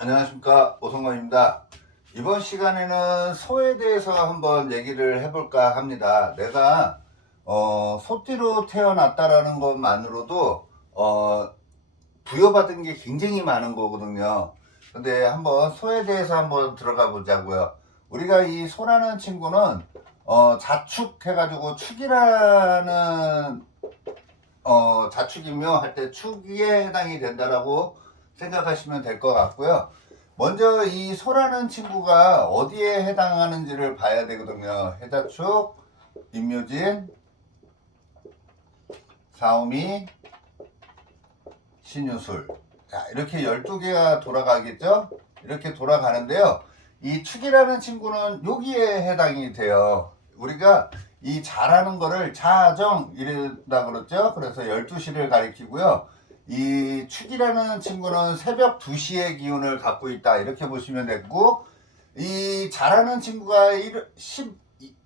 안녕하십니까 오성관입니다. 이번 시간에는 소에 대해서 한번 얘기를 해볼까 합니다. 내가 어, 소띠로 태어났다라는 것만으로도 어, 부여받은 게 굉장히 많은 거거든요. 근데 한번 소에 대해서 한번 들어가 보자고요. 우리가 이 소라는 친구는 어, 자축 해가지고 축이라는 어, 자축이며 할 때 축에 해당이 된다라고 생각하시면 될 것 같고요. 먼저 이 소라는 친구가 어디에 해당하는지를 봐야 되거든요. 해자축, 임묘진, 사오미, 신유술. 자, 이렇게 12개가 돌아가겠죠? 이렇게 돌아가는데요. 이 축이라는 친구는 여기에 해당이 돼요. 우리가 이 자라는 거를 자정 이랬다 그랬죠? 그래서 12시를 가리키고요. 이 축이라는 친구는 새벽 2시의 기운을 갖고 있다. 이렇게 보시면 되고, 이 자라는 친구가 1, 10,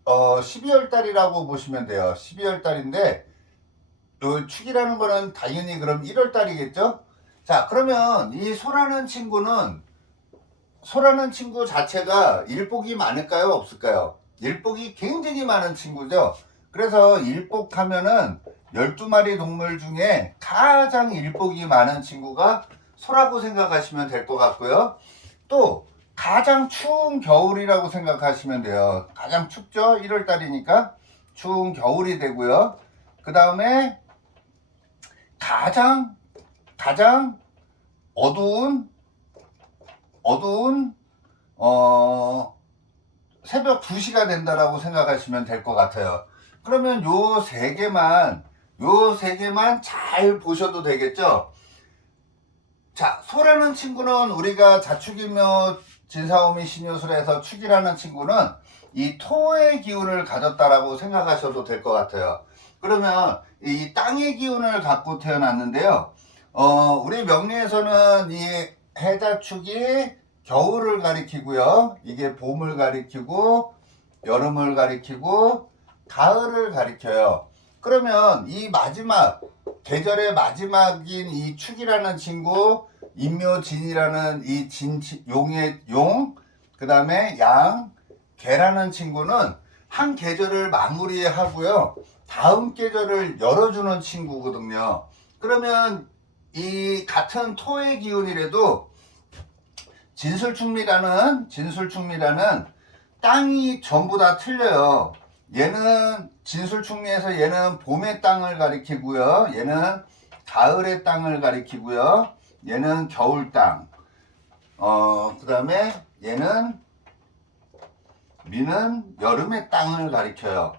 어, 12월 달이라고 보시면 돼요. 12월 달인데, 요 축이라는 거는 당연히 그럼 1월 달이겠죠? 자, 그러면 이 소라는 친구는, 소라는 친구 자체가 일복이 많을까요? 없을까요? 일복이 굉장히 많은 친구죠. 그래서 일복 하면은 12마리 동물 중에 가장 일복이 많은 친구가 소라고 생각하시면 될 것 같고요. 또 가장 추운 겨울이라고 생각하시면 돼요. 가장 춥죠? 1월 달이니까 추운 겨울이 되고요. 그 다음에 가장 가장 어두운 어두운 어 새벽 2시가 된다라고 생각하시면 될 것 같아요. 그러면 요 세 개만 요 세 개만 잘 보셔도 되겠죠? 자, 소라는 친구는 우리가 자축이며 진사오미 신유술에서 축이라는 친구는 이 토의 기운을 가졌다라고 생각하셔도 될 것 같아요. 그러면 이 땅의 기운을 갖고 태어났는데요. 어, 우리 명리에서는 이 해자축이 겨울을 가리키고요. 이게 봄을 가리키고 여름을 가리키고 가을을 가리켜요. 그러면 이 마지막 계절의 마지막인 이 축이라는 친구, 인묘진이라는 이 진, 용의 용, 그 다음에 양, 개라는 친구는 한 계절을 마무리하고요. 다음 계절을 열어주는 친구거든요. 그러면 이 같은 토의 기운이라도 진술충미라는 진술충미라는 땅이 전부 다 틀려요. 얘는 진술 충미에서 얘는 봄의 땅을 가리키고요. 얘는 가을의 땅을 가리키고요. 얘는 겨울 땅. 어, 그 다음에 얘는 미는 여름의 땅을 가리켜요.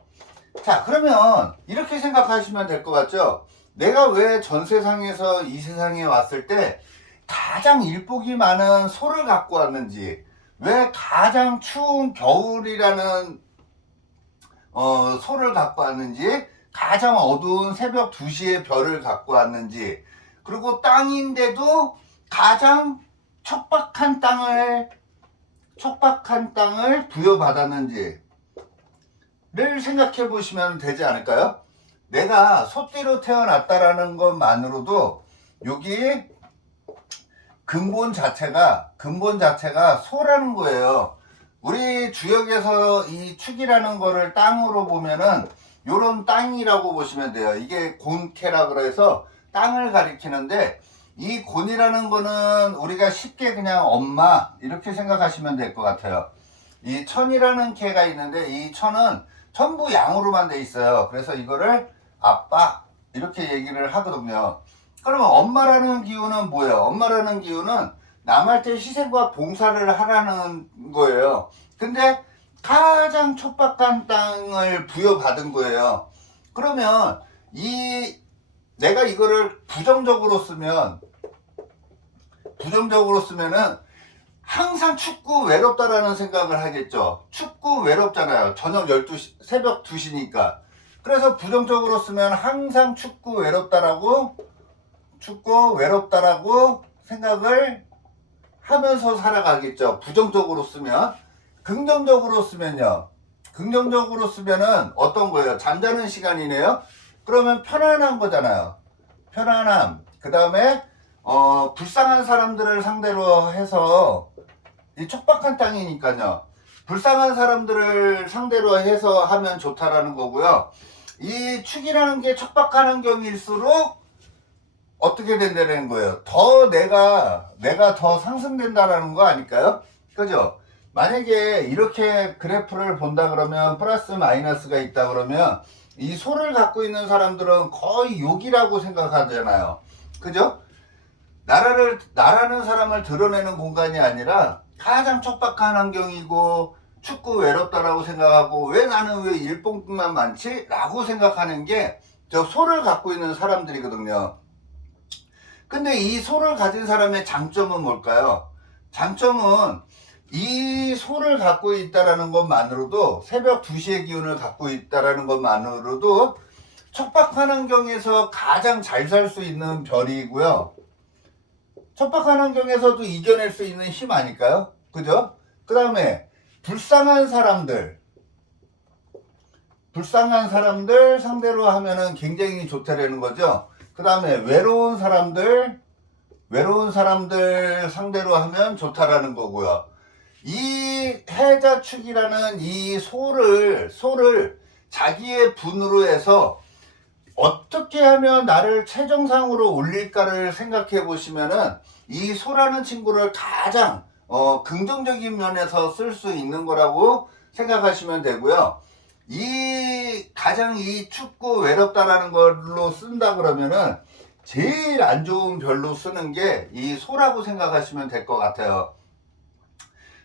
자, 그러면 이렇게 생각하시면 될 것 같죠? 내가 왜 전 세상에서 이 세상에 왔을 때 가장 일복이 많은 소를 갖고 왔는지, 왜 가장 추운 겨울이라는 어, 소를 갖고 왔는지, 가장 어두운 새벽 2시에 별을 갖고 왔는지, 그리고 땅인데도 가장 척박한 땅을, 척박한 땅을 부여받았는지, 를 생각해 보시면 되지 않을까요? 내가 소띠로 태어났다라는 것만으로도 여기 근본 자체가 근본 자체가 소라는 거예요. 우리 주역에서 이 축이라는 거를 땅으로 보면은 요런 땅이라고 보시면 돼요. 이게 곤캐라 그래서 땅을 가리키는데 이 곤이라는 거는 우리가 쉽게 그냥 엄마 이렇게 생각하시면 될 것 같아요. 이 천이라는 캐가 있는데 이 천은 전부 양으로만 돼 있어요. 그래서 이거를 아빠 이렇게 얘기를 하거든요. 그러면 엄마라는 기운은 뭐예요? 엄마라는 기운은 남한테 희생과 봉사를 하라는 거예요. 근데 가장 촉박한 땅을 부여받은 거예요. 그러면 이 내가 이거를 부정적으로 쓰면 부정적으로 쓰면은 항상 춥고 외롭다라는 생각을 하겠죠. 춥고 외롭잖아요. 저녁 12시, 새벽 2시니까. 그래서 부정적으로 쓰면 항상 춥고 외롭다라고 춥고 외롭다라고 생각을 하면서 살아가겠죠. 부정적으로 쓰면. 긍정적으로 쓰면요. 긍정적으로 쓰면은 어떤 거예요? 잠자는 시간이네요. 그러면 편안한 거잖아요. 편안함. 그 다음에 어, 불쌍한 사람들을 상대로 해서 이 척박한 땅이니까요. 불쌍한 사람들을 상대로 해서 하면 좋다라는 거고요. 이 축이라는 게 척박한 환경일수록 어떻게 된다는 거예요. 더 내가 내가 더 상승된다라는 거 아닐까요? 그죠? 만약에 이렇게 그래프를 본다 그러면 플러스 마이너스가 있다 그러면 이 소를 갖고 있는 사람들은 거의 욕이라고 생각하잖아요. 그죠? 나라를 나라는 사람을 드러내는 공간이 아니라 가장 척박한 환경이고 춥고 외롭다라고 생각하고 왜 나는 왜 일봉만 많지? 라고 생각하는 게 저 소를 갖고 있는 사람들이거든요. 근데 이 소를 가진 사람의 장점은 뭘까요? 장점은 이 소를 갖고 있다라는 것만으로도 새벽 2시의 기운을 갖고 있다라는 것만으로도 척박한 환경에서 가장 잘 살 수 있는 별이고요. 척박한 환경에서도 이겨낼 수 있는 힘 아닐까요? 그죠? 그 다음에 불쌍한 사람들 불쌍한 사람들 상대로 하면은 굉장히 좋다라는 거죠. 그 다음에 외로운 사람들 외로운 사람들 상대로 하면 좋다라는 거고요. 이 해자축이라는 이 소를 소를 자기의 분으로 해서 어떻게 하면 나를 최정상으로 올릴까를 생각해 보시면은 이 소라는 친구를 가장 어, 긍정적인 면에서 쓸 수 있는 거라고 생각하시면 되고요. 이 가장 이 춥고 외롭다라는 걸로 쓴다 그러면은 제일 안 좋은 별로 쓰는 게 이 소라고 생각하시면 될 것 같아요.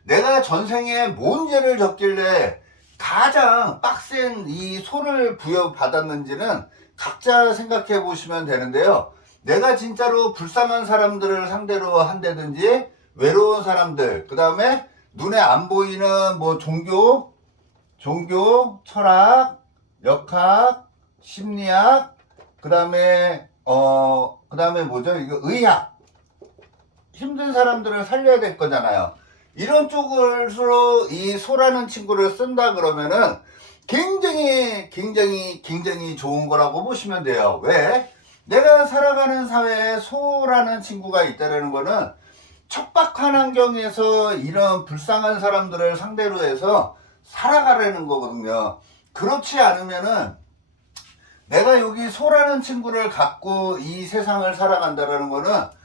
내가 전생에 뭔 죄를 졌길래 가장 빡센 이 소를 부여받았는지는 각자 생각해 보시면 되는데요. 내가 진짜로 불쌍한 사람들을 상대로 한다든지 외로운 사람들, 그 다음에 눈에 안 보이는 뭐 종교, 종교, 철학, 역학, 심리학, 그 다음에 어, 그 다음에 뭐죠? 이거 의학. 힘든 사람들을 살려야 될 거잖아요. 이런 쪽으로 이 소라는 친구를 쓴다 그러면은 굉장히 굉장히 굉장히 좋은 거라고 보시면 돼요. 왜? 내가 살아가는 사회에 소라는 친구가 있다는 거는 척박한 환경에서 이런 불쌍한 사람들을 상대로 해서 살아가라는 거거든요. 그렇지 않으면은 내가 여기 소라는 친구를 갖고 이 세상을 살아간다라는 거는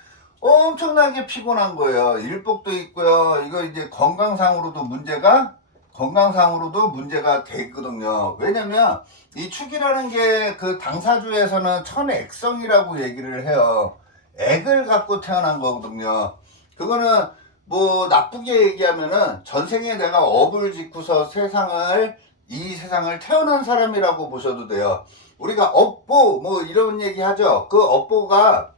엄청나게 피곤한 거예요. 일복도 있고요. 이거 이제 건강상으로도 문제가 건강상으로도 문제가 되거든요. 왜냐면 이 축이라는 게 그 당사주에서는 천액성이라고 얘기를 해요. 액을 갖고 태어난 거거든요. 그거는 뭐 나쁘게 얘기하면은 전생에 내가 업을 짓고서 세상을 이 세상을 태어난 사람이라고 보셔도 돼요. 우리가 업보 뭐 이런 얘기 하죠. 그 업보가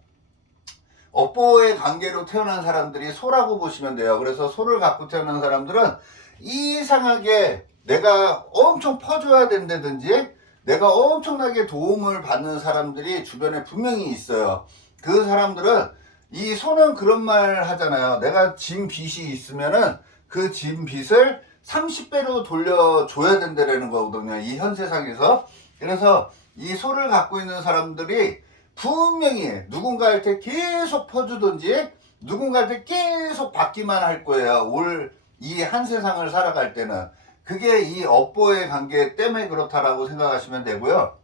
업보의 관계로 태어난 사람들이 소라고 보시면 돼요. 그래서 소를 갖고 태어난 사람들은 이상하게 내가 엄청 퍼줘야 된다든지 내가 엄청나게 도움을 받는 사람들이 주변에 분명히 있어요. 그 사람들은 이 소는 그런 말 하잖아요. 내가 진 빚이 있으면은 그진 빚을 30배로 돌려줘야 된다는 거거든요. 이 현 세상에서. 그래서 이 소를 갖고 있는 사람들이 분명히 누군가한테 계속 퍼주든지 누군가한테 계속 받기만 할 거예요. 올 이 한 세상을 살아갈 때는. 그게 이 업보의 관계 때문에 그렇다라고 생각하시면 되고요.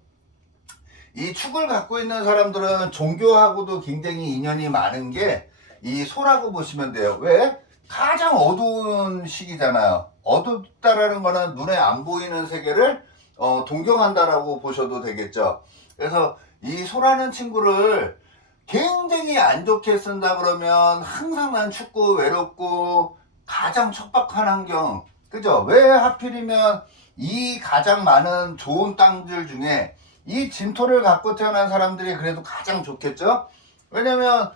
이 축을 갖고 있는 사람들은 종교하고도 굉장히 인연이 많은 게 이 소라고 보시면 돼요. 왜? 가장 어두운 시기잖아요. 어둡다라는 거는 눈에 안 보이는 세계를 어, 동경한다라고 보셔도 되겠죠. 그래서 이 소라는 친구를 굉장히 안 좋게 쓴다 그러면 항상 난 춥고 외롭고 가장 척박한 환경 그죠? 왜 하필이면 이 가장 많은 좋은 땅들 중에 이 진토를 갖고 태어난 사람들이 그래도 가장 좋겠죠? 왜냐면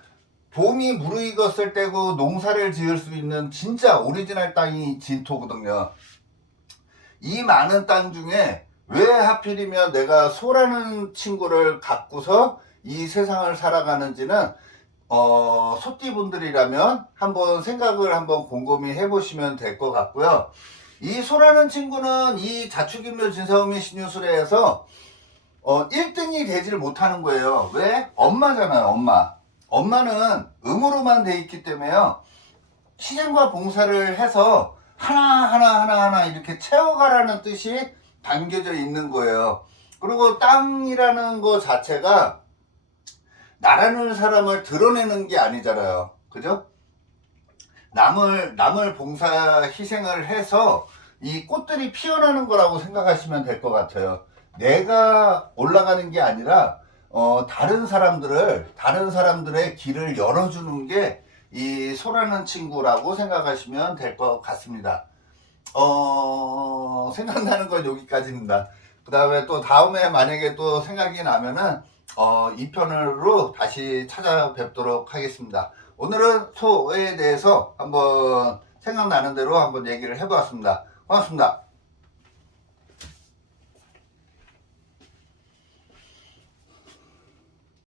봄이 무르익었을 때고 농사를 지을 수 있는 진짜 오리지널 땅이 진토거든요. 이 많은 땅 중에 왜 하필이면 내가 소라는 친구를 갖고서 이 세상을 살아가는지는 어, 소띠분들이라면 한번 생각을 한번 곰곰이 해보시면 될 것 같고요. 이 소라는 친구는 이 자축인묘 진사오미 신유술에서 어, 1등이 되지를 못하는 거예요. 왜? 엄마잖아요, 엄마. 엄마는 음으로만 돼 있기 때문에요. 희생과 봉사를 해서 하나 하나 하나 하나 이렇게 채워가라는 뜻이 담겨져 있는 거예요. 그리고 땅이라는 거 자체가 나라는 사람을 드러내는 게 아니잖아요. 그죠? 남을, 남을 봉사 희생을 해서 이 꽃들이 피어나는 거라고 생각하시면 될 것 같아요. 내가 올라가는 게 아니라, 어, 다른 사람들을, 다른 사람들의 길을 열어주는 게 이 소라는 친구라고 생각하시면 될 것 같습니다. 어, 생각나는 건 여기까지입니다. 그 다음에 또 다음에 만약에 또 생각이 나면은, 어, 2편으로 다시 찾아뵙도록 하겠습니다. 오늘은 소에 대해서 한번 생각나는 대로 한번 얘기를 해보았습니다. 고맙습니다.